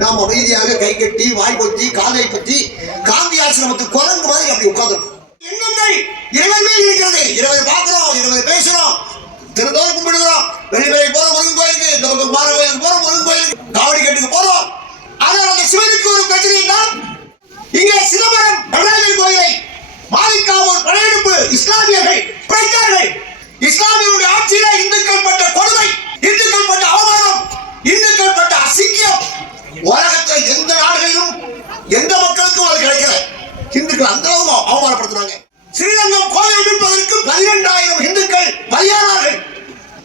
நாம் அமைதியாக கை கட்டி வாய் பொத்தி காதை பற்றி காந்தி ஆசிரமத்துக்கு குரங்கு மாதிரி அப்படி உட்கார்ந்துருக்கோம். எண்ணங்கள் 20 மேல் இருக்கிறது. 20 பார்க்கிறோம், 20 பேசுறோம், திருந்தோம் கும்பிடுகிறோம், வெளியே போறோம் முருகன் கோயிலுக்கு, நமக்கு மாற கோயிலுக்கு போறோம், முருகன் கோயிலுக்கு, காவடி கட்டுக்கு போறோம். ஆனால் அந்த சிவனுக்கு ஒரு பிரச்சனை தான், இங்கே சிதம்பரம் நடராஜர் கோயிலை மாலிகாவூர் படையெடுப்பு இஸ்லாமியர்கள் பிழைத்தார்கள். இஸ்லாமியருடைய ஆட்சியில இந்துக்கள் பட்ட கொடுமை, இந்துக்கள் பட்ட அவமானம், இந்துக்கள் பட்ட அசிங்கம் உலகத்தில் எந்த நாடுகளிலும் எந்த மக்களுக்கும் அது கிடைக்கல. இந்துக்கள் அந்த அளவு அவமானப்படுத்துறாங்க. ஸ்ரீரங்கம் கோயில் எடுப்பதற்கு 12,000 இந்துக்கள் பலியானார்கள்.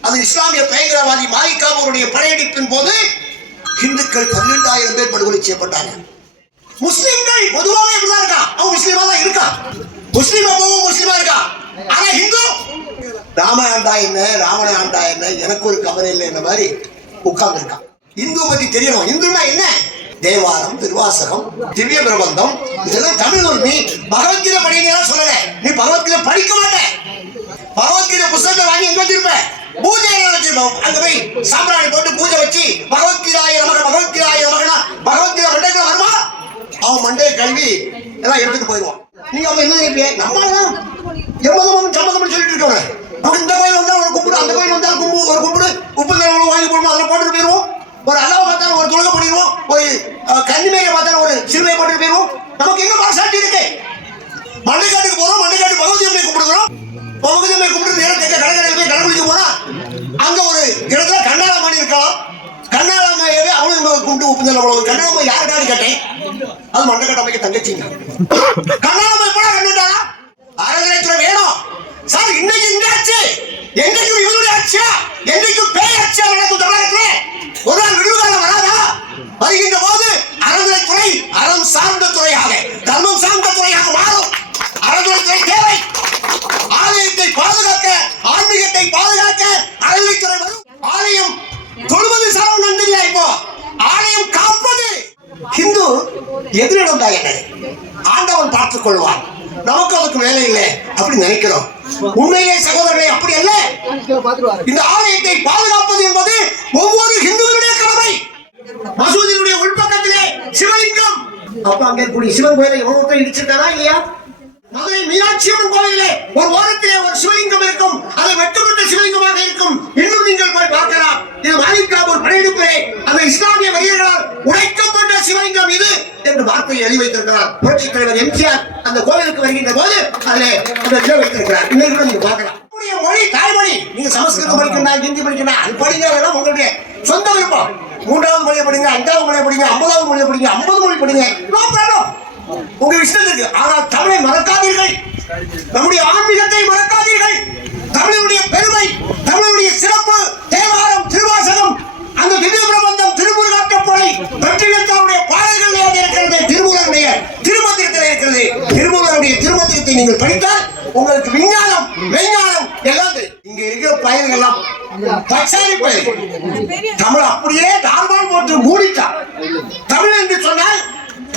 அது இஸ்லாமிய பயங்கரவாதி மாலிகாவூருடைய படையெடுப்பின் போது இந்துக்கள் 12,000 பேர் படுகொலை செய்யப்பட்டாங்க. முஸ்லிம்கள் பொதுவாக எப்படிதான் இருக்கா, அவன் முஸ்லீமா தான் இருக்கா, முஸ்லீம் அம்மாவும் முஸ்லீமா இருக்கா. ஆனா இந்து ராம ஆண்டா என்ன, ராவண ஆண்டா என்ன, எனக்கு ஒரு கவலை இல்லை என்ன மாதிரி உட்கார்ந்து இருக்கான். இந்து பத்தி தெரியணும். இந்துனா என்ன? தேவாரம், திருவாசகம், திவ்ய பிரபந்தம், இதெல்லாம் தமிழ் நூல். நீ பகவத்கீதை படிக்கலாம் சொல்லல, நீ பகவத்கீதை படிக்க மாட்ட. பகவத்கீதை புத்தகத்தை வாங்கி எங்க வச்சிருப்ப? பூஜை வச்சிருப்போம். அங்க போய் சாம்பிராணி போட்டு பூஜை வச்சு பகவத்கீதாய நமக பகவத்கீதாய நமகனா பகவத்கீதை மண்டைக்குள்ள வருமா? அவன் மண்டையை கழுவி எல்லாம் எடுத்துட்டு போயிடுவான். நீங்க அவங்க என்ன நினைப்பீங்க? நம்மளாம் எம்மதமும் சம்மதம் சொல்லிட்டு இருக்கோம். இந்த கோயில் வந்தா ஒரு கும்பிடு, அந்த கோயில் வந்தாலும் கும்பிடு, ஒரு கும்பிடு உப்பு தலை வாங்கி போடணும், அதில் போட்டுட்டு போயிடுவோம். ஒரு அல்லாவை பார்த்தாலும் ஒரு தொழுகை பண்ணிடுவோம், ஒரு கன்னிமையை பார்த்தாலும் ஒரு சிறுமையை போட்டுட்டு போயிடுவோம். நமக்கு என்ன பாசாட்டி இருக்கு? மண்டைக்காட்டுக்கு போறோம், மண்டைக்காட்டு பகவதி அம்மையை கும்பிடுறோம், பகவதி அம்மையை கும்பிட்டு நேரம் கேட்க கடற்கரையில் போய் கடவுளுக்கு போனா அங்க ஒரு இடத்துல கண்ணாளமணி இருக்கலாம். கண்ணாளம்மையவே அவளுக்கு கும்பிட்டு உப்பு தலை போடுவோம். கண்ணாளம்மை யாருக்கான்னு கேட்டேன், அது மண்டைக்காட்டு அம்மைக்கு தங்கச்சிங்க. கண்ணாளம்மை கூட கண்டுட்டாரா? அறநிலையத்துல வேணும் சார். இன்னைக்கு இந்த ஆட்சி என்றைக்கும் இவருடைய ஆட்சியா, என்றைக்கும் பேய் ஆட்சியா நடக்கும் தமிழகத்திலே. ஒரு நாள் விடுகாலம் வராதா? வருகின்ற போது அறநிலைத்துறை அறம் சார்ந்த துறையாக, தர்மம் சார்ந்த துறையாக மாறும். அறநிலைத்துறை தேவை. ஆலயத்தை பாதுகாக்க, ஆன்மீகத்தை பாதுகாக்க அறநிலைத்துறை வரும். ஆலயம் தொழுவது சார்ந்த நன்றியா, இப்போ ஆலயம் காப்பது. ஹிந்து எதிரிடம் தான் என்ன ஆண்டவன் பார்த்துக் கொள்வான், நமக்கு அதுக்கு வேலை இல்லை அப்படி நினைக்கிறோம். உண்மையிலே சகோதரர்களே அப்படி அல்ல. இந்த ஆலயத்தை பாதுகாப்பது என்பது ஒவ்வொரு ஹிந்துவினுடைய கடமை. மசூதியுடைய உள்பக்கத்திலே சிவலிங்கம். அப்ப அங்கே கூடிய சிவன் கோயிலை ஒவ்வொருத்தர் இடிச்சிருக்காரா இல்லையா? மதுரை மீனாட்சி அம்மன் கோயிலே ஒரு ஓரத்திலே ஒரு சிவலிங்கம் இருக்கும், அது வெட்டுப்பட்ட சிவலிங்கமாக இருக்கும். இன்னும் நீங்கள் போய் பார்க்கலாம். இது மாலிகாவூர் படையெடுப்பிலே அந்த இஸ்லாமிய வீரர்களால் உடைக்கப்பட்ட சிவலிங்கம் இது என்று வார்த்தையை எழுதி வைத்திருக்கிறார் புரட்சித் தலைவர் எம்ஜிஆர். அந்த கோவிலுக்கு வருகின்ற போது அதிலே அந்த வைத்திருக்கிறார். இன்னைக்கு கூட நீங்க பார்க்கலாம். மொழி தாய்மொழி. நீங்க சமஸ்கிருதம் படிக்கணும், ஹிந்தி படிக்கணும், அது படிக்கிறதெல்லாம் உங்களுடைய சொந்த விருப்பம். 3வது மொழியை படிங்க, 5வது மொழியை படிங்க, 50வது மொழியை படிங்க, 50 மொழி படிங்க, நோ ப்ராப்ளம், உங்க இஷ்டத்துக்கு. ஆனால் தமிழை மறக்காதீர்கள், நம்முடைய ஆன்மீகத்தை மறக்காதீர்கள். தமிழுடைய பெருமை, தமிழுடைய சிறப்பு, தேவாரம், திருவாசகம், அந்த திவ்ய பிரபந்தம், திருமுருகாற்றுப்படை, வெற்றிடத்தாருடைய பாடல்கள் இருக்கிறது, திருமூலருடைய திருமந்திரத்தில் இருக்கிறது. திருமூலருடைய திருமந்திரத்தை நீங்கள் படித்தால் உங்களுக்கு விஞ்ஞானம், மெய்ஞானம் எல்லாம். இங்க இருக்கிற பயிர்கள் எல்லாம் பச்சாரி பயிர். தமிழ் அப்படியே டார்பால் போட்டு மூடிட்டான். தமிழ் என்று சொன்னால்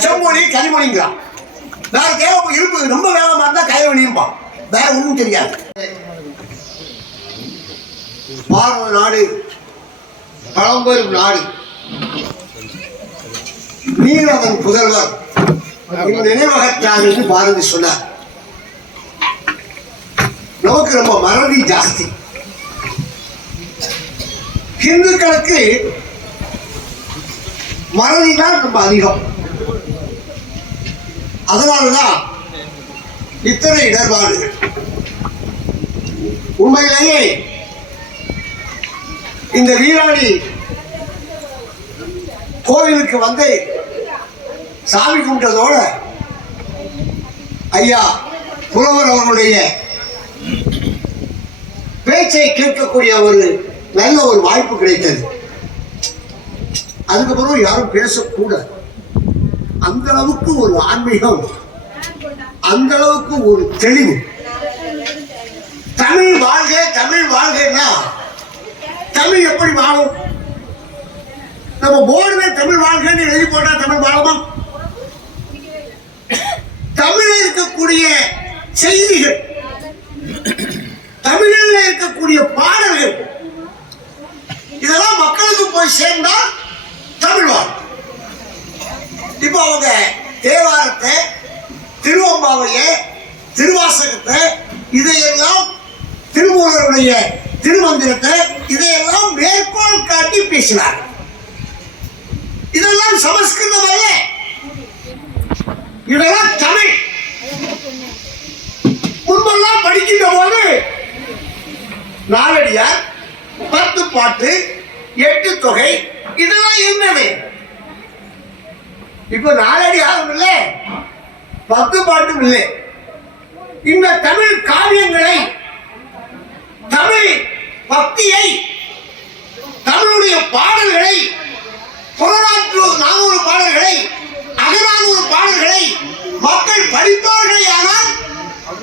செம்மொழி, கனிமொழிங்கிறான். வேற தேவை இருப்பு ரொம்ப வேகமா இருந்தா கைவழியும்பான். வேற ஒன்றும் தெரியாது. பாரத நாடு பழம்பெரும் நாடு. நீரதன் புதல்வர் நினைவகத்தான் என்று பாரதி சொன்னார். நமக்கு ரொம்ப மறதி ஜாஸ்தி. ஹிந்துக்களுக்கு மறதி தான் ரொம்ப அதிகம். அதனாலதான் இத்தனை இடர்பாடுகள். உண்மையிலேயே இந்த வீராணி கோவிலுக்கு வந்து சாமி கும்பிட்டதோட ஐயா புலவர் அவர்களுடைய பேச்சை கேட்கக்கூடிய ஒரு நல்ல ஒரு வாய்ப்பு கிடைத்தது. அதுக்கப்புறம் யாரும் பேசக்கூடாது. அந்த அளவுக்கு ஒரு ஆன்மீகம், அந்த அளவுக்கு ஒரு தெளிவு. தமிழ் வாழ்க, தமிழ் வாழ்கன்னா தமிழ் எப்படி வாழும்? நம்ம போர்டுல தமிழ் வாழ்க்கைன்னு எழுதி போட்டா தமிழ் வாழுமா? தமிழில் இருக்கக்கூடிய செய்திகள், தமிழில் இருக்கக்கூடிய பாடல்கள், இதெல்லாம் மக்களுக்கு போய் சேர்ந்தா தமிழ் வாழும். தேவாரத்தை, திருவம்பாவையை, திருவாசகத்தை, இதையெல்லாம் திருமூலருடைய திருமந்திரத்தை இதையெல்லாம் மேற்கோள் காட்டி பேசினார். இதெல்லாம் சமஸ்கிருதம் அல்ல, இதெல்லாம் தமிழ். முன்பெல்லாம் படிக்கின்ற போது நாலடியார், 10 பாட்டு, 8 தொகை இதெல்லாம் இருந்தது. இப்ப நாலடியாரும் இல்லை, 10 பாட்டும் இல்லை. இந்த தமிழ் காவியங்களை, தமிழ் பக்தியை, தமிழுடைய பாடல்களை, புறநானூறு 400 பாடல்களை, அகநானூறு பாடல்களை மக்கள் படிப்பார்களே, ஆனால்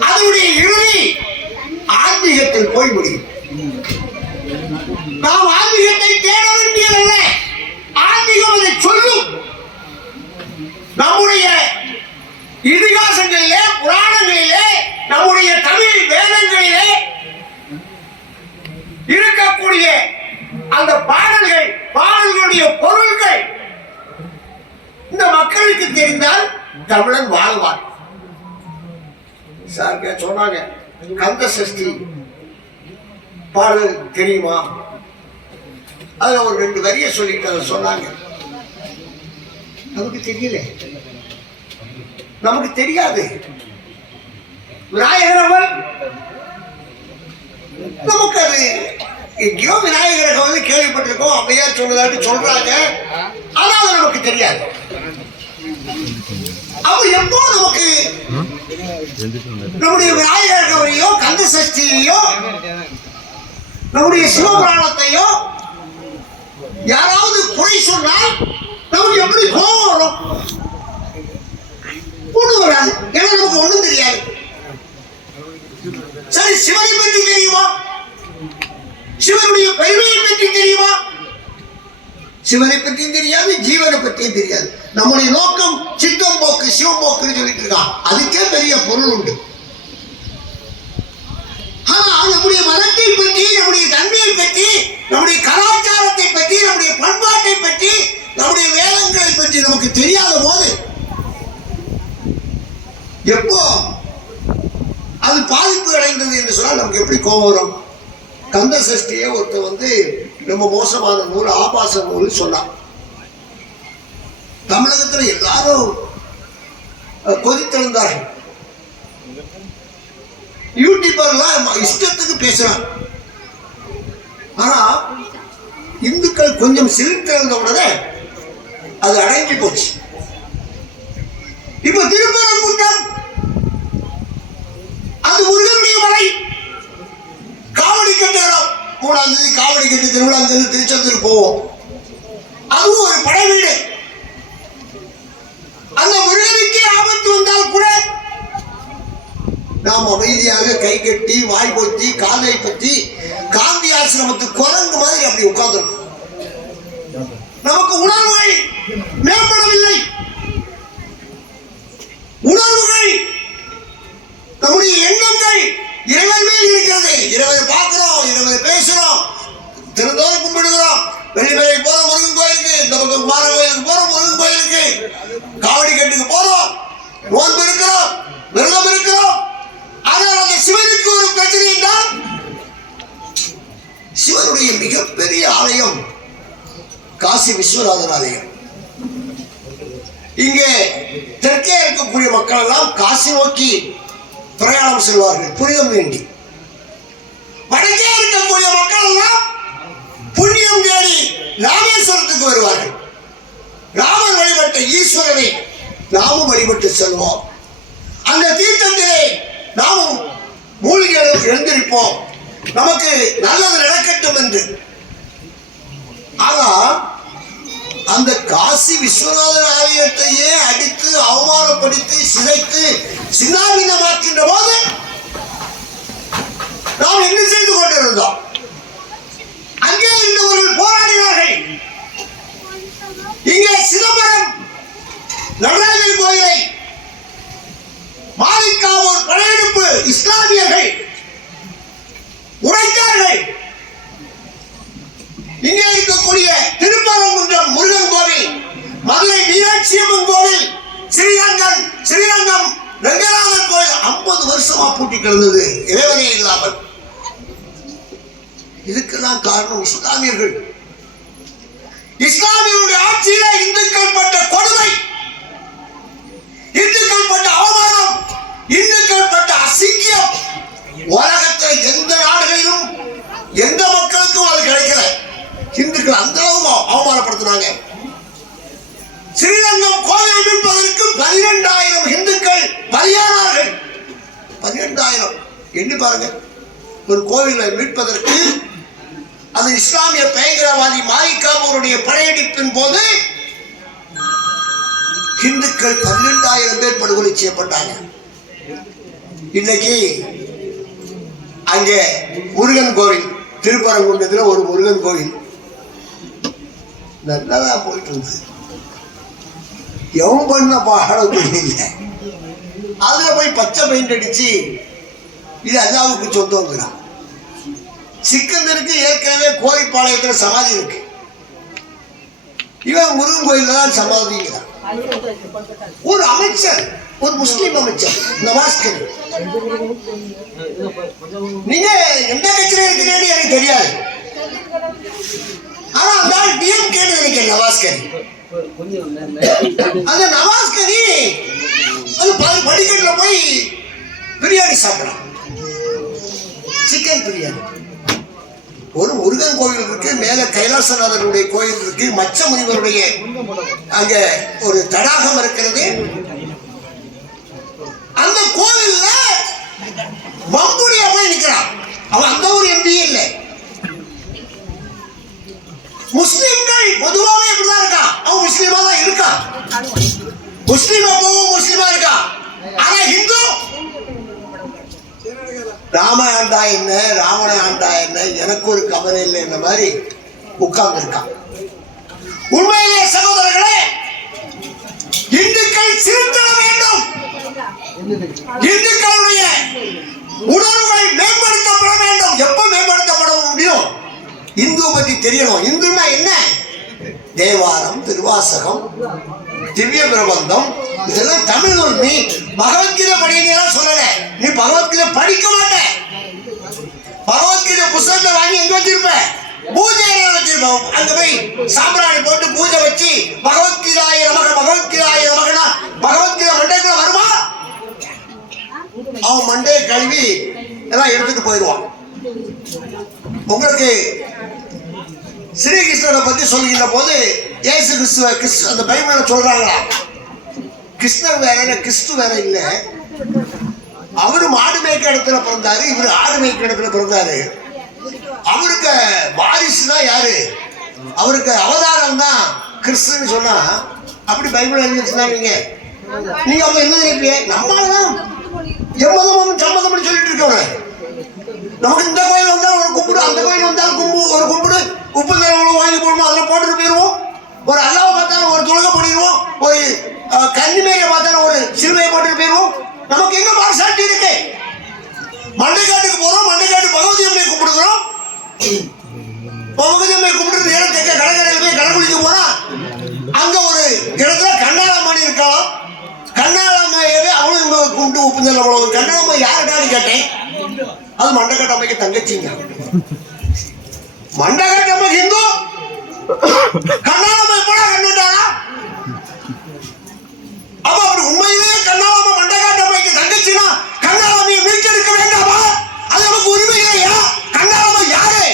அதனுடைய இறுதி ஆன்மீகத்தில் போய் முடியும். நாம் ஆன்மீகத்தை தேட வேண்டியதல்ல, ஆன்மீகம் அதை சொல்லும். நம்முடைய இதிகாசங்களிலே, புராணங்களிலே, நம்முடைய தமிழ் வேதங்களிலே இருக்கக்கூடிய அந்த பாடல்கள், பாடல்களுடைய பொருள்கள் இந்த மக்களுக்கு தெரிந்தால் தமிழன் வாழ்வார். சார் சொன்னாங்க, கந்த சஷ்டி பாடல் தெரியுமா? அதுல ஒரு 2 வரிய சொல்லிட்டு சொன்னாங்க. நமக்கு தெரியல, நமக்கு தெரியாது. விநாயகர் அவன் நமக்கு அது எங்கேயோ விநாயகரை வந்து கேள்விப்பட்டிருக்கோம், அம்மையார் சொன்னதாட்டு சொல்றாங்க, ஆனால் நமக்கு தெரியாது. அவர் எப்போ நமக்கு நம்முடைய விநாயகரையோ, கந்த சஷ்டியையோ, நம்முடைய சிவபுராணத்தையோ யாராவது குறை சொன்னால் நமக்கு எப்படி கோபம் வரும்? ஒண்ணு வராது, ஏன்னா நமக்கு ஒண்ணும் தெரியாது. சரி, சிவனை பற்றி தெரியுமா? சிவனுடைய பெருமையை பற்றி தெரியுமா? சிவனை பற்றியும் தெரியாது, ஜீவனை பற்றியும் தெரியாது. நம்முடைய நோக்கம் சித்தம் போக்கு, சிவம் போக்குன்னு சொல்லிட்டு இருக்கான். அதுக்கே பெரிய பொருள் உண்டு. ஆனால் நம்முடைய மதத்தை பற்றி, நம்முடைய தன்மையை பற்றி, நம்முடைய கலாச்சாரத்தை பற்றி, நம்முடைய பண்பாட்டை பற்றி, நம்முடைய வேதங்களை பற்றி நமக்கு தெரியாத போது எப்போ அது பாதிப்பு அடைந்தது என்று சொன்னால் நமக்கு எப்படி கோபம் வரும்? கந்த சஷ்டியை ஒருத்தர் வந்து ரொம்ப மோசமான நூல், ஆபாச நூல் சொன்னார். தமிழகத்தில் எல்லாரும் கொதித்தெழுந்தார்கள். யூடியூபர்லாம் இஷ்டத்துக்கு பேசுறாங்க. ஆனா இந்துக்கள் கொஞ்சம் சிரித்தெழுந்த உடனே அது அடங்கி போச்சு. இப்ப திருப்பரங்குன்றம் அது முருகனுடைய மலை. காவடி கட்டு 3ஆம் தேதி காவடி கட்டு திருவிழா திருச்செந்தூர் போவோம். அதுவும் ஒரு படை வீடு. அந்த முருகனுக்கே ஆபத்து வந்தால் கூட நாம் அமைதியாக கை கட்டி, வாய் பொத்தி, காலை பற்றி காந்தி ஆசிரமத்து குரங்கு மாதிரி அப்படி உட்கார்ந்துருக்கும். நமக்கு உணர்வுகள் மேம்படவில்லை. உணர்வுகள், நம்முடைய எண்ணங்கள் இறைவன் மேல் இருக்கிறது. இறைவனை பார்க்கிறோம், இறைவனை பேசுறோம், திருந்தோறு கும்பிடுகிறோம், வெளிமலை போறோம் முருகன் கோயிலுக்கு, இந்த பக்கம் குமார கோயிலுக்கு போறோம், முருகன் கோயிலுக்கு, காவடி கட்டுக்கு போறோம், நோன்பு இருக்கிறோம், விரதம் இருக்கிறோம். ஆனால் அந்த சிவனுக்கு ஒரு பிரச்சனை என்றால், சிவனுடைய மிகப்பெரிய ஆலயம் காசி விஸ்வநாதர் ஆலயம். இங்கே தெற்கே இருக்கக்கூடிய மக்கள் எல்லாம் காசி நோக்கி பிரயாணம் செல்வார்கள் புனிதம் வேண்டி. வடக்கே இருக்கக்கூடிய மக்கள் எல்லாம் புண்ணியம் தேடி ராமேஸ்வரத்துக்கு வருவார்கள். ராமன் வழிபட்ட ஈஸ்வரனை நாமும் வழிபட்டு செல்வோம். அந்த தீர்த்தத்திலே நாமும் மூலிகை எழுந்திருப்போம், நமக்கு நல்லது நடக்கட்டும் என்று. ஆனா அந்த காசி விஸ்வநாதர் ஆலயத்தையே அடித்து அவமானப்படுத்தி சிதைத்து சின்னாபின்னமாக்கின்ற போது நாம் என்ன செய்து கொண்டிருந்தோம்? அங்கே இருந்தவர்கள் போராடினார்கள். இங்கே சிதம்பரம் நடராஜர் கோயிலை மாலிகாவூர் படையெடுப்பு இஸ்லாமியர்கள் உடைத்தார்கள். இங்கே இருக்கக்கூடிய திருப்பரங்குன்றம் முருகன் கோவில், மதுரை மீனாட்சி அம்மன் கோவில், ஸ்ரீரங்கம் கிடந்தது இறைவனே இல்லாமல். இதுக்கெல்லாம் காரணம் இஸ்லாமியர்கள். இஸ்லாமியருடைய ஆட்சியில இந்துக்கள் பட்ட கொடுமை, இந்துக்கள் பட்ட அவமானம், இந்துக்கள் பட்ட அசிங்கம் உலகத்தில் எந்த நாடுகளிலும் எந்த மக்களுக்கும் அது கிடைக்கல. இந்துக்கள் அந்த அளவு அவமானப்படுத்தினாங்க. ஸ்ரீரங்கம் கோவிலை மீட்பதற்கு 12,000 இந்துக்கள் பலியானார்கள். 12,000 எண்ணி பாருங்க. ஒரு கோவிலை மீட்பதற்கு அது இஸ்லாமிய பயங்கரவாதி மாலிகாவுடைய படையெடுப்பின் போது இந்துக்கள் 12,000 பேர் படுகொலை செய்யப்பட்டாங்க. இன்னைக்கு அங்கே முருகன் கோவில், திருப்பரங்குன்றத்தில் ஒரு முருகன் கோவில் நல்லதா போயிட்டு இருந்தது. எவன் பண்ண பாடம் இல்லை. அதுல போய் பச்சை பெயிண்ட் அடிச்சு இது அல்லாவுக்கு சொந்தங்கிறான். சிக்கந்தருக்கு ஏற்கனவே கோரிப்பாளையத்தில் சமாதி இருக்கு. இவன் முருகன் கோயில் தான் சமாதிங்கிறான். ஒரு அமைச்சர், ஒரு முஸ்லீம் அமைச்சர் நவாஸ்கர், நீங்க எந்த கட்சியில இருக்கிறீங்கன்னு எனக்கு தெரியாது. ஆனா அந்த டிஎம்கே நினைக்கிறேன் நவாஸ்கர். அந்த நவாஸ்கரி அது படிக்கட்டுல போய் பிரியாணி சாப்பிடலாம், சிக்கன் பிரியாணி. ஒரு முருகன் கோயில் இருக்கு, மேல கைலாசநாதருடைய கோயில் இருக்கு, மச்ச முனிவருடைய அங்க ஒரு தடாகம் இருக்கிறது. அந்த கோவில்ல மம்புடியா போய் நிக்கிறான். அவன் அந்த ஒரு எம்பி இல்லை. முஸ்லிம்கள் பொதுவாகவே இப்படிதான் இருக்கான். அவன் முஸ்லீமா தான் இருக்கான். முஸ்லீம் அப்பவும் முஸ்லீமா இருக்கான். ஆனா ஹிந்து ராம ஆண்டா என்ன, ராவண ஆண்டா என்ன, எனக்கு ஒரு கவலை இல்லை என்ற மாதிரி உட்கார்ந்து இருக்கான். உண்மையிலே சகோதரர்களே, இந்துக்கள் சிறுத்தர வேண்டும். இந்துக்களுடைய உணர்வுகளை மேம்படுத்தப்பட வேண்டும். எப்ப மேம்படுத்தப்பட முடியும்? இந்து பற்றி தெரியணும். இந்துன்னா என்ன? தேவாரம், திருவாசகம், திவ்ய பிரபந்தம், இதெல்லாம் தமிழ் நூல். நீ பகவத்கீதை படிக்கலாம் சொல்லல. நீ பகவத்கீதை படிக்க மாட்ட. பகவத்கீதை புத்தகத்தை வாங்கி எங்க வச்சிருப்ப? பூஜையில வச்சிருப்போம். அங்க போய் சாம்பிராணி போட்டு பூஜை வச்சு பகவத்கீதாய நமக பகவத்கீதாய நமகனா பகவத்கீதை மண்டைக்குள்ள வருமா? அவன் மண்டையை கழுவி எல்லாம் எடுத்துட்டு போயிடுவான். உங்களுக்கு ஸ்ரீகிருஷ்ணனை பத்தி சொல்லுகின்ற போது ஏசு கிறிஸ்து அந்த பைபிள்ல சொல்றாங்களா, கிருஷ்ணர் வேற கிறிஸ்து வேற இல்ல. அவரு மாடு மேய்க்க இடத்துல பிறந்தாரு, இவரு ஆடு மேய்க்க இடத்துல பிறந்தாரு. அவருக்கு வாரிசு தான் யாரு? அவருக்கு அவதாரம் தான் கிறிஸ்துன்னு சொன்னா அப்படி பைபிள் எழுதிச்சுன்னா நீங்க அப்ப என்ன நினைப்பீங்க? நம்மளாலதான் எம்மதமும் சம்மதம் சொல்லிட்டு இருக்கவங்க. நமக்கு இந்த கோயில் வந்தாலும் ஒரு கும்பிடு, அந்த கோயில் வந்தாலும் ஒரு கும்பிடு, உப்பு தரவங்களும் வாங்கி போடணும், அதில் போட்டுட்டு போயிடுவோம். ஒரு அல்லாவை பார்த்தாலும் ஒரு தொழுகை பண்ணிடுவோம், ஒரு கன்னிமேயை பார்த்தாலும் ஒரு சிறுமையை போட்டுட்டு போயிடுவோம். நமக்கு என்ன பாரசாட்டி இருக்கு? மண்டைக்காட்டுக்கு போறோம், மண்டைக்காட்டு பகவதி அம்மையை கும்பிடுகிறோம். பகவதி அம்மையை கும்பிட்டு நேரம் தேக்க கடற்கரையில் போய் கடற்குளிக்க போனா அங்க ஒரு இடத்துல கண்ணாளம்மணி இருக்கலாம். கண்ணாளம்மையவே அவளும் இங்க கும்பிட்டு உப்பு தர போல. கண்ணாளம்மை யாருடான்னு கேட்டேன். அது மண்டக்காட்டு அம்மைக்கு தங்கச்சிங்க. மண்டக்காட்டு அம்மை ஹிந்து, கண்ணாளம்மை எப்படா கண்டுட்டாரா? அப்ப அப்படி உண்மையிலேயே கண்ணாளம்மை மண்டக்காட்டு அம்மைக்கு தங்கச்சினா கண்ணாளம்மையை மீட்டெடுக்க வேண்டாமா? அது நமக்கு உரிமை இல்லையா? கண்ணாளம்மை யாரு?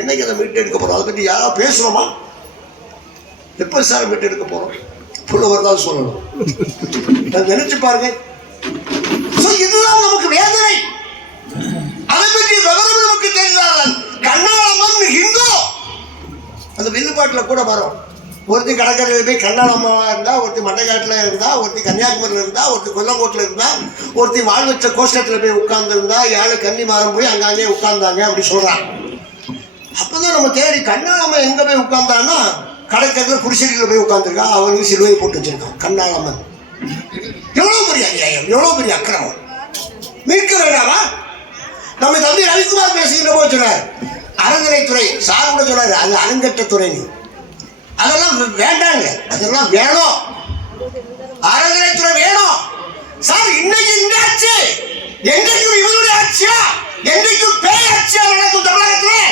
என்னைக்கு அதை மீட்டெடுக்க போறோம்? அதை பத்தி யாரா பேசுறோமா? எப்ப சார் மீட்டெடுக்க போறோம்? புள்ளவர் தான் சொல்லணும். நினைச்சு பாருங்க. இதுதான் நமக்கு வேதனை. அதை பற்றி விவரம் நமக்கு தெரிந்தார்கள். கண்ணாளம்மன் ஹிந்து அந்த வில்லுப்பாட்டுல கூட வரும். ஒருத்தி கடற்கரையில் போய் கண்ணாளம்மாவா இருந்தா, ஒருத்தி மண்டைக்காட்டுல இருந்தா, ஒருத்தி கன்னியாகுமரியில் இருந்தா, ஒருத்தி கொல்லங்கோட்டில் இருந்தா, ஒருத்தி வாழ் வச்ச கோஷ்டத்துல போய் உட்கார்ந்து இருந்தா, 7 கன்னிமாரம் போய் அங்காங்கே உட்கார்ந்தாங்க அப்படி சொல்றாங்க. அப்பதான் நம்ம தேடி கண்ணாளம்மா எங்க போய் உட்கார்ந்தான்னா கடற்கரையில் குடிசைகளில் போய் உட்கார்ந்துருக்கா. அவங்களுக்கு சிலுவை போட்டு வச்சிருக்கான் கண்ணாளம்மன். எவ்வளவு பெரிய அநியாயம், எவ்வளவு பெரிய அக்கிரமம். மீட்க வேண்டாமா? நம்ம தம்பி ரவிக்குமார் பேசுகின்ற போது சொன்னார், அறநிலைத்துறை சார் கூட சொன்னாரு, அது அலங்கற்ற துறை. அதெல்லாம் வேண்டாங்க, அதெல்லாம் வேணும். அறநிலைத்துறை வேணும். சார் இன்னைக்கு இந்த ஆட்சி என்றைக்கும் இவருடைய ஆட்சியா, என்றைக்கும் பேய் ஆட்சியா நடக்கும் தமிழகத்திலே?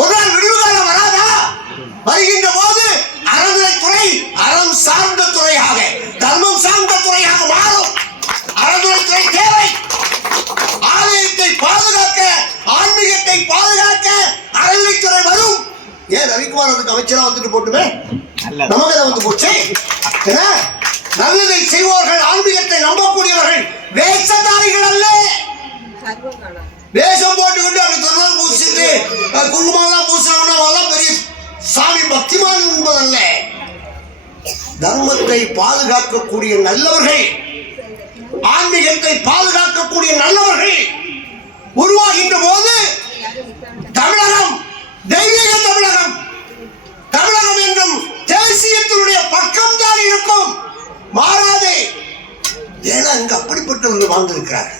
ஒரு நாள் விடிவு காலம் வராதா? வருகின்ற போது அறநிலைத்துறை அறம் சார்ந்த துறையாக, தர்மம் சார்ந்த துறையாக மாறும். அறநிலைத்துறை தேவை. ஆலயத்தை பாதுகாக்க, ஆன்மீகத்தை பாதுகாக்க அறநிலைத்துறை வரும். ஏன் ரவிக்குமார் அதுக்கு அமைச்சரா வந்துட்டு போட்டுமே, நமக்கு வந்து போச்சு. நல்லதை செய்வோர்கள், ஆன்மீகத்தை நம்பக்கூடியவர்கள் வேஷதாரிகள் அல்ல. வேஷம் போட்டுக்கொண்டு அப்படி தொடர்ந்து பூசிட்டு குங்குமம் பூசினவனா பெரிய சாமி பக்திமான் என்பதல்ல. தர்மத்தை பாதுகாக்கக்கூடிய நல்லவர்கள், ஆன்மீகத்தை பாதுகாக்கக்கூடிய நல்லவர்கள் உருவாகின்ற போது தமிழகம் தெய்வீக தமிழகம், தமிழகம் என்றும் தேசியத்தினுடைய பக்கம் தான் இருக்கும், மாறாதே. ஏன்னா இங்கு அப்படிப்பட்டவர்கள் வாழ்ந்திருக்கிறார்கள்.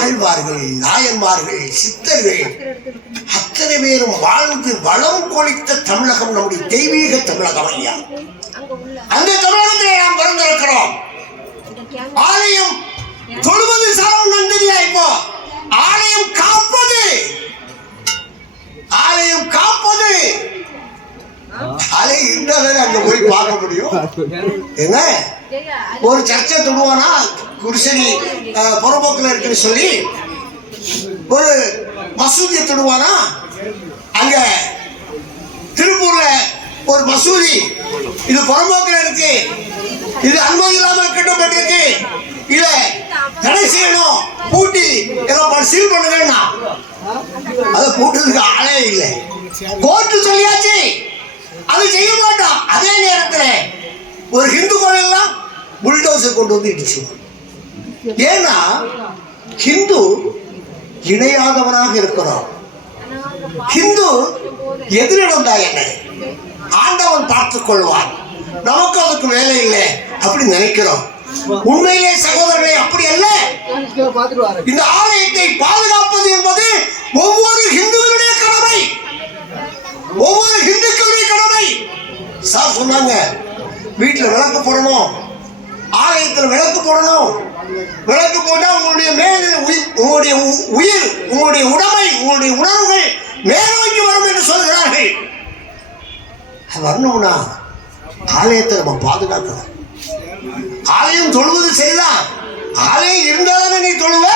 ஆழ்வார்கள், நாயன்மார்கள், சித்தர்கள் அத்தனை பேரும் வாழ்ந்து வளம் கொளித்த தமிழகம் நம்முடைய தெய்வீக தமிழகம் ஐயா. அந்த தமிழகத்திலே நாம் பிறந்திருக்கிறோம். ஆலயம் தொழுவது சாரம் நன்றியா? இப்போ ஆலயம் காப்பது, ஆலயம் காப்பது. ஆலயம் இருந்தாலும் அங்க போய் பார்க்க முடியும். என்ன ஒரு சர்ச்சை தொடுவானா, குருசனி புறம்போக்கில் இருக்குன்னு சொல்லி ஒரு மசூதியை தொடுவானா, அங்க திருப்பூர்ல ஒரு மசூதி இது புறம்போக்கில் இருக்கு, இது அனுமதி இல்லாமல் கட்டப்பட்டிருக்கு, இத தடை செய்யணும், பூட்டி ஏதோ சீல் பண்ணுங்கன்னா அதை பூட்டுறதுக்கு ஆளே இல்லை. கோர்ட்டு சொல்லியாச்சு, அது செய்ய மாட்டோம். அதே நேரத்தில் ஒரு ஹிந்து கோவில்லாம் புல்டோசர் கொண்டு வந்து இடிச்சு. ஏன்னா ஹிந்து இணையாதவனாக இருக்கிறோம். ஹிந்து எதிரிடந்தா என்ன ஆண்டவன் பார்த்துக் கொள்வான், நமக்கு அதுக்கு வேலை இல்லை அப்படி நினைக்கிறோம். உண்மையிலே சகோதரர்களே அப்படி அல்ல. இந்த ஆலயத்தை பாதுகாப்பது என்பது ஒவ்வொரு ஹிந்துக்களுடைய கடமை, ஒவ்வொரு ஹிந்துக்களுடைய கடமை. சார் சொன்னாங்க வீட்டில் விளக்கு போடணும், ஆலயத்தில் விளக்கு போடணும். விளக்கு போட்டா உங்களுடைய உங்களுடைய உயிர், உங்களுடைய உடைமை, உங்களுடைய உணர்வுகள் மேலோக்கி வரும் என்று சொல்கிறார்கள். வரணும்னா ஆலயத்தை நம்ம பாதுகாக்கணும். ஆலயம் தொழுவது சரிதான், ஆலயம் இருந்தாலும் நீ தொழுவ,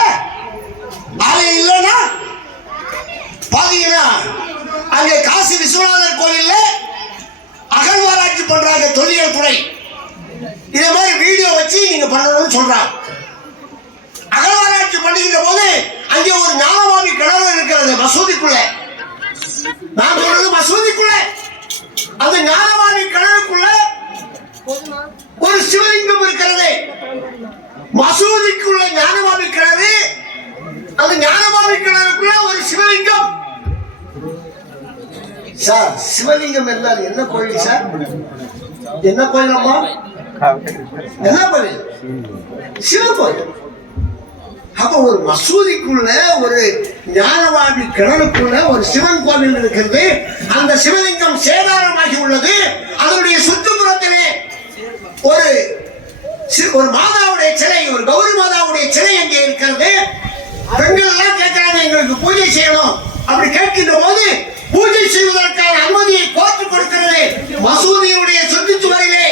ஆலயம் இல்லைன்னா பாத்தீங்கன்னா அங்கே காசி விஸ்வநாதர் கோவில்ல அகழ்வாராய்ச்சி பண்றாங்க தொல்லியல் துறை. இதே மாதிரி வீடியோ வச்சு நீங்க பண்ணணும்னு சொல்றாங்க. அகழ்வாராய்ச்சி பண்ணுகின்ற போது அங்கே ஒரு ஞானவாமி கிணறு இருக்கிறது மசூதிக்குள்ள. நான் சொல்றது மசூதிக்குள்ள, அந்த ஞானவாமி கிணறுக்குள்ள ஒரு சிவலிங்கம் இருக்கிறது. மசூதிக்குள்ள ஞானவாமி கிணறு, அந்த ஞானவாமி கிணறுக்குள்ள ஒரு சிவலிங்கம். சார் சிவலிங்கம் என்றால் என்ன கோயில் சார்? என்ன கோயில் அம்மா? என்ன கோயில்? சிவன் கோயில். அப்ப ஒரு மசூதிக்குள்ள ஒரு ஞானவாமி கிணறுக்குள்ள ஒரு சிவன் கோவில் இருக்கிறது. அந்த சிவலிங்கம் சேதாரமாகி உள்ளது. அதனுடைய சுற்றுப்புறத்திலே ஒரு மாதாவுடைய சிலை, ஒரு கௌரி மாதாவுடைய சிலை அங்கே இருக்கிறது. பெண்கள் எல்லாம் கேட்கிறாங்க எங்களுக்கு பூஜை செய்யணும். அப்படி கேட்கின்ற போது பூஜை செய்வதற்கான அனுமதியை கோர்த்து கொடுக்கிறது. மசூதியுடைய சுற்றுச்சுவரிலே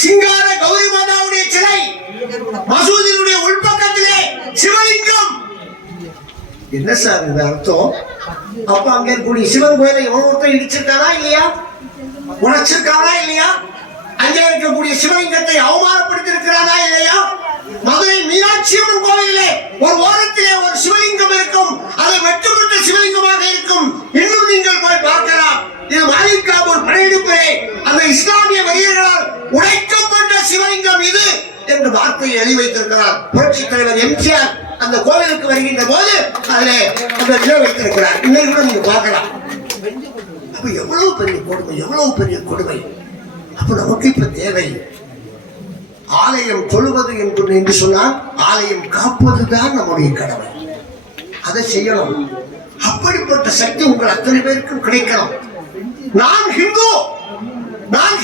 சிங்கார கௌரி மாதாவுடைய சிலை, மசூதியுடைய உள்பக்கத்திலே சிவலிங்கம். என்ன சார் இந்த அர்த்தம்? அப்ப அங்க இருக்கக்கூடிய சிவன் கோயிலை எவன் ஒருத்தர் இடிச்சிருக்கானா இல்லையா, உடைச்சிருக்கானா இல்லையா, அங்கே இருக்கக்கூடிய சிவலிங்கத்தை அவமானப்படுத்தி இருக்கிறானா இல்லையா? மதுரை மீனாட்சி அம்மன் கோவிலே ஒரு ஓரத்திலே ஒரு சிவலிங்கம் இருக்கும், அது வெட்டுப்பட்ட சிவலிங்கமாக இருக்கும். இன்னும் நீங்கள் போய் பார்க்கலாம். இது மாலிகாபூர் படையெடுப்பிலே அந்த இஸ்லாமிய வெறியர்களால் உடைக்கப்பட்ட சிவலிங்கம் இது என்று வார்த்தையை எழுதி வைத்திருக்கிறார் புரட்சித் தலைவர் எம்ஜிஆர். அந்த கோவிலுக்கு வருகின்ற போது அதிலே அந்த நிலை வைத்திருக்கிறார். இன்னைக்கு கூட நீங்க பார்க்கலாம். அப்ப எவ்வளவு பெரிய கொடுமை, எவ்வளவு பெரிய கொடுமை. அப்ப நமக்கு இப்ப தேவை ஆலயம் தொழுவது என்று சொன்னால் ஆலயம் காப்பதுதான் நம்முடைய கடமை. அதை செய்யணும். அப்படிப்பட்ட சக்தி உங்கள் அத்தனை பேருக்கும் கிடைக்கணும். நான்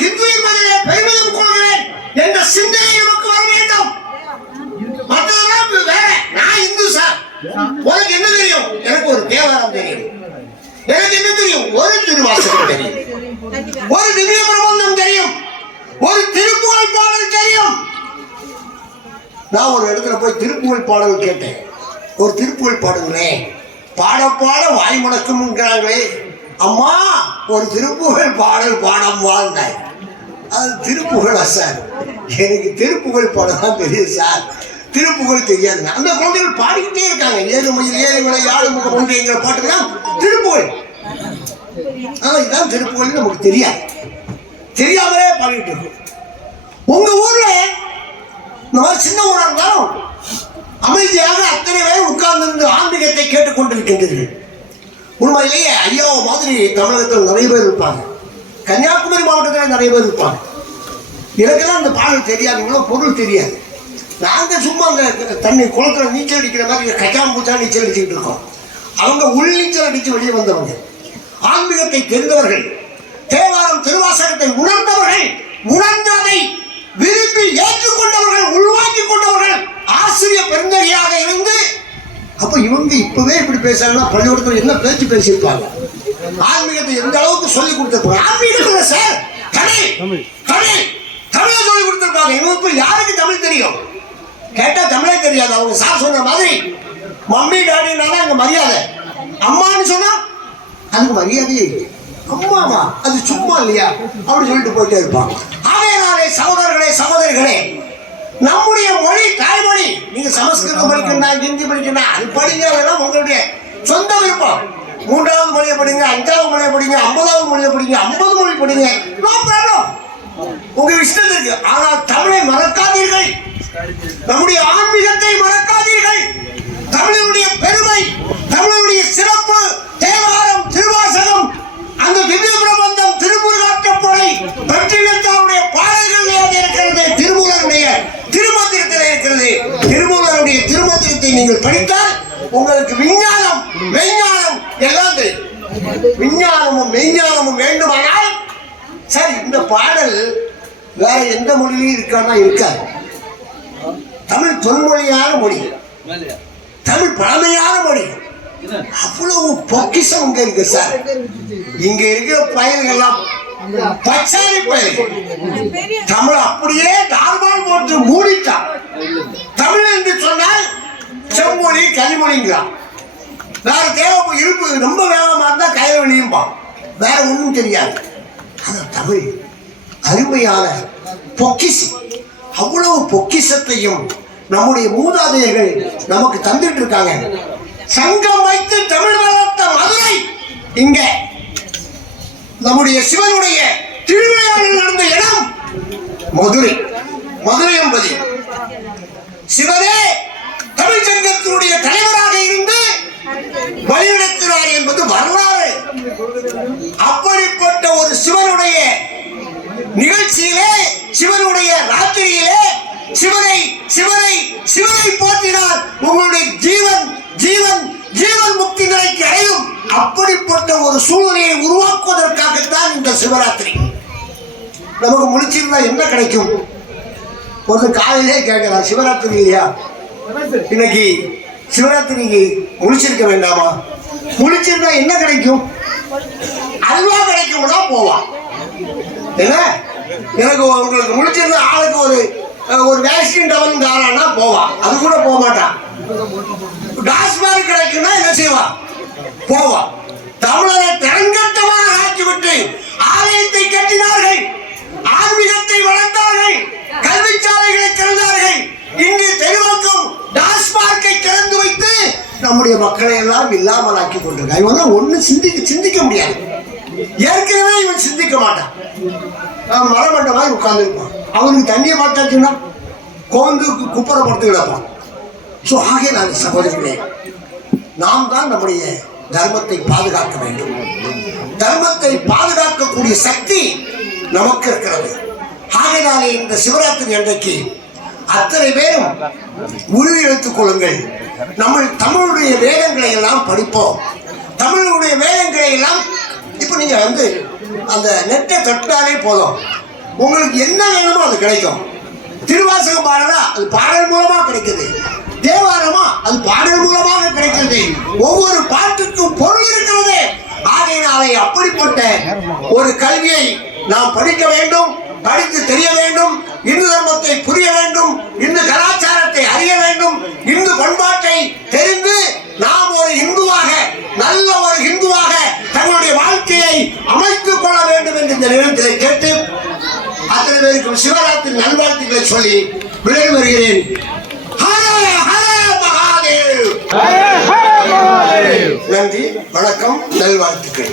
ஹிந்து என்பதிலே பெருமிதம் கொள்கிறேன் என்ற சிந்தனை நமக்கு வர வேண்டும். மற்றதெல்லாம் வேற. நான் இந்து சார், உனக்கு என்ன தெரியும்? எனக்கு ஒரு தேவாரம் தெரியும். எனக்கு என்ன தெரியும்? ஒரு திருவாசகம் தெரியும், ஒரு திவ்ய பிரபந்தம் தெரியும், ஒரு திருப்புகழ் பாடல் தெரியும். நான் ஒரு இடத்துல போய் திருப்புகழ் பாடல் கேட்டேன். ஒரு திருப்புகழ் பாடுங்களேன், பாட பாட வாய் முடக்கும்ங்கிறாங்களே அம்மா, ஒரு திருப்புகழ் பாடல் பாடம் வாழ்ந்தாய். அது திருப்புகழா சார்? எனக்கு திருப்புகழ் பாடம் தான் தெரியும் சார், திருப்புகழ் தெரியாதுங்க. அந்த குழந்தைகள் பாடிக்கிட்டே இருக்காங்க. ஏழுமையில் ஏழுமலை யாழுமுக ஒன்றியங்கிற பாட்டுதான் திருப்புகழ். ஆனா இதுதான் திருப்புகழ் நமக்கு தெரியாது, தெரியாமலே பாடிட்டு இருக்கோம். உங்க ஊர்ல இந்த மாதிரி சின்ன ஊரா இருந்தாலும் அமைதியாக அத்தனை பேர் உட்கார்ந்து ஆன்மீகத்தை கேட்டுக்கொண்டிருக்கின்றீர்கள். உண்மையிலேயே ஐயாவை மாதிரி தமிழகத்தில் நிறைய பேர் இருப்பாங்க, கன்னியாகுமரி மாவட்டத்தில் நிறைய பேர் இருப்பாங்க. எனக்கெல்லாம் அந்த பாடல் தெரியாதுங்களோ, பொருள் தெரியாது. நாங்கள் சும்மா அந்த தண்ணி குளத்துல நீச்சல் அடிக்கிற மாதிரி கச்சாம் பூச்சா நீச்சல் அடிச்சுக்கிட்டு இருக்கோம். அவங்க உள் நீச்சல் அடித்து வெளியே வந்தவங்க, ஆன்மீகத்தை தெரிந்தவர்கள், தேவாரம் திருவாசகத்தை உணர்ந்தவர்கள், உணர்ந்ததை விரும்பி ஏற்றுக்கொண்டவர்கள், உள்வாங்கிக் கொண்டவர்கள், ஆசிரியர் பெருந்தகையாக இருந்து. அப்ப இவங்க இப்பவே இப்படி பேசுறாங்கன்னா பள்ளிக்கூடத்தில் என்ன பேச்சு பேசியிருப்பாங்க? ஆன்மீகத்தை எந்த அளவுக்கு சொல்லி கொடுத்திருப்பாங்க? ஆன்மீகத்துல சார் தமிழ் தமிழை சொல்லி கொடுத்திருப்பாங்க. இவங்க யாருக்கு தமிழ் தெரியும்? கேட்டா தமிழே தெரியாது. அவங்க சார் சொன்ன மாதிரி மம்மி டாடினால அங்க மரியாதை, அம்மான்னு சொன்னா அதுக்கு மரியாதையே இல்லை. அம்மாவா அது சும்மா இல்லையா அப்படி சொல்லிட்டு போயிட்டே இருப்பாங்க. ஆகையினாலே சகோதரர்களே சகோதரிகளே, நம்முடைய மொழி தாய்மொழி. நீங்க சமஸ்கிருதம் படிக்கணும், ஹிந்தி படிக்கணும், அது படிங்க, அதெல்லாம் உங்களுடைய சொந்த விருப்பம். 3வது மொழியை படிங்க, 5வது மொழியை படிங்க, 50வது மொழியை படிங்க, 50 மொழி படிங்க, நோ ப்ராப்ளம், உங்க இஷ்டத்திற்கு. ஆனால் தமிழை மறக்காதீர்கள், நம்முடைய ஆன்மீகத்தை மறக்காதீர்கள். தமிழனுடைய பெருமை, தமிழனுடைய சிறப்பு, தேவாரம் திருவாசகம், அந்த திவ்ய பிரபந்தம், திருமுருகாற்றுப்படை, பற்றினத்தாருடைய பாடல்களிலே அது இருக்கிறது, திருமூலருடைய திருமந்திரத்தில் இருக்கிறது. திருமூலருடைய திருமந்திரத்தை நீங்கள் படித்தால் உங்களுக்கு விஞ்ஞானம் மெய்ஞானம் எல்லாம் தெரியும். விஞ்ஞானமும் மெய்ஞானமும் வேண்டுமானால் சரி, இந்த பாடல் வேற எந்த மொழியிலும் இருக்கானா? இருக்காது. தமிழ் தொன்மொழியான மொழி, தமிழ் பழமையான மொழி. அவ்வளவு பொக்கிஷம் இங்க இருக்கு சார். இங்க இருக்கிற பயல்கள்லாம் பச்சாரி பயல்கள். தமிழ் அப்படியே டார்பால் போட்டு மூடிட்டான். தமிழ் என்று சொன்னால் செம்மொழி கனிமொழிங்கிறான். வேற தேவை இருப்பு ரொம்ப வேகமா இருந்தா கைவெளியும்பான். வேற ஒன்றும் தெரியாது. ஆனா தமிழ் அருமையான பொக்கிஷம். அவ்வளவு பொக்கிஷத்தையும் நம்முடைய மூதாதையர்கள் நமக்கு தந்துட்டு இருக்காங்க. சங்கம் வைத்து தமிழ் வளர்த்த மதுரை, இங்க நம்முடைய சிவனுடைய திருவிளையாடல் நடந்த இடம் மதுரை. மதுரை என்பது சிவனே தமிழ் சங்கத்தினுடைய தலைவராக இருந்து வழிநடத்தினார் என்பது வரலாறு. அப்படிப்பட்ட ஒரு சிவனுடைய நிகழ்ச்சியிலே, சிவனுடைய ராத்திரியிலே சிவனை சிவனை சிவனை போற்றினார். உங்களுடைய ஜீவன் ஜீவன் ஜீவன் முக்தி நிலைக்கு அடையும். அப்படிப்பட்ட ஒரு சூழ்நிலையை உருவாக்குவதற்காகத்தான் இந்த சிவராத்திரி. நமக்கு முழிச்சிருந்தா என்ன கிடைக்கும்? ஒரு காலையிலே கேட்கிறார், சிவராத்திரி இல்லையா, இன்னைக்கு சிவராத்திரிக்கு முழிச்சிருக்க வேண்டாமா? முழிச்சிருந்தா என்ன கிடைக்கும்? அல்வா கிடைக்கும் தான் போவான். என்ன எனக்கு உங்களுக்கு முழிச்சிருந்தா ஆளுக்கு ஒரு வேக்சின் டவல் தாரான்னா போவான். அது கூட போக மாட்டான். டாஸ்மாக் கிடைக்குன்னா என்ன செய்வான்? போவான். தமிழரை திறங்கட்டமாக ஆக்கிவிட்டு ஆலயத்தை கட்டினார்கள், ஆன்மீகத்தை வளர்த்தார்கள், கல்விச்சாலைகளை திறந்தார்கள். இன்று தெருவுக்கும் டாஸ்மார்க்கை திறந்து வைத்து நம்முடைய மக்களை எல்லாம் இல்லாமல் ஆக்கி கொண்டிருக்காங்க. இவன் ஒண்ணு சிந்திக்க முடியாது. ஏற்கனவே இவன் சிந்திக்க மாட்டான். மரமண்டமாக உட்கார்ந்து இருப்பான். அவனுக்கு தண்ணியை பார்த்தாச்சுன்னா கோந்து குப்பரை படுத்து கிடப்பான். ஸோ ஆகிய நாங்கள் சகோதரிகளே, நாம் தான் நம்முடைய தர்மத்தை பாதுகாக்க வேண்டும். தர்மத்தை பாதுகாக்கக்கூடிய சக்தி நமக்கு இருக்கிறது. ஆகையினாலே இந்த சிவராத்திரி அன்றைக்கு அத்தனை பேரும் உறுதி எடுத்துக் கொள்ளுங்கள். நம்ம தமிழுடைய வேதங்களை எல்லாம் படிப்போம். தமிழுடைய வேதங்களை எல்லாம் இப்ப நீங்க அந்த நெட்டை தட்டாலே போதும், உங்களுக்கு என்ன வேணுமோ அது கிடைக்கும். திருவாசகம் பாடலா அது பாடல் மூலமா கிடைக்குது, தேவாரமா அது பாடல் மூலமாக கிடைக்கிறது. ஒவ்வொரு பாட்டுக்கும் பொருள் இருக்கிறது. ஆகையினாலே அப்படிப்பட்ட ஒரு கல்வியை நாம் படிக்க வேண்டும், படித்து தெரிய வேண்டும், இந்து தர்மத்தை புரிய வேண்டும், இந்து கலாச்சாரத்தை அறிய வேண்டும், இந்து பண்பாட்டை தெரிந்து நாம் ஒரு இந்துவாக, நல்ல ஒரு இந்துவாக தங்களுடைய வாழ்க்கையை அமைத்துக் கொள்ள வேண்டும் என்று இந்த நேரத்திலே கேட்டு அத்தனை பேருக்கும் சிவராத்திரி நல்வாழ்த்துக்களை சொல்லி விடை வருகிறேன். ஹர ஹர மகாதேவ். நன்றி, வணக்கம், நல்வாழ்த்துக்கள்.